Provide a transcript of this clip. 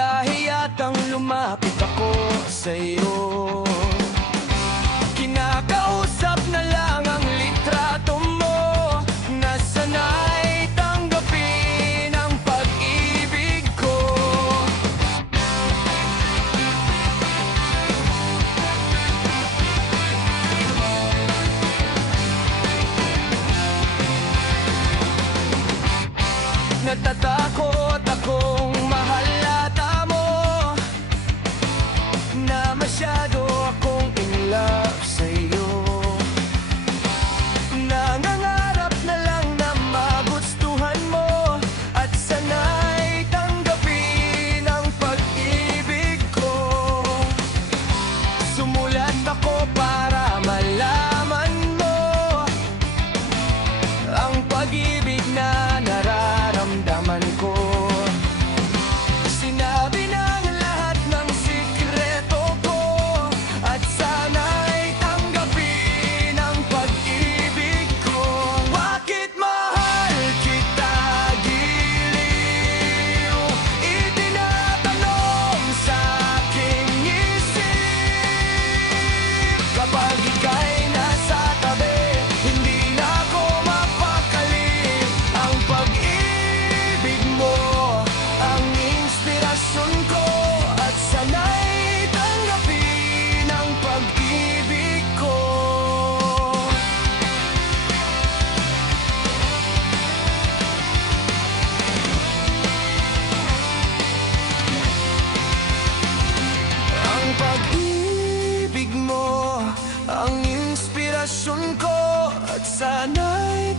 Hiyahiyatang lumapit ako sa'yo. Kinakausap na lang ang litrato mo, na sana'y tanggapin ang pag-ibig ko. Natatakot akong mahalata mo, na masyado akong in love sa'yo. Nangangarap na lang na magustuhan mo, at sana'y tanggapin ang pag-ibig ko. Sumulat ako para malaman mo ang pag-ibig na nararamdaman ko. Sinabi ng lahat ng sikreto ko, at sana'y tanggapin ang pag-ibig ko. Bakit mahal kita giliw? Itinatanong sa aking isip. Kapag ika'y nasa tabi, hindi na ako mapakali. Ang pag-ibig mo ang inspirasyon ko, at sana'y tanggapin ang pag-ibig ko. Ang pag-ibig mo ang inspirasyon ko, at sana'y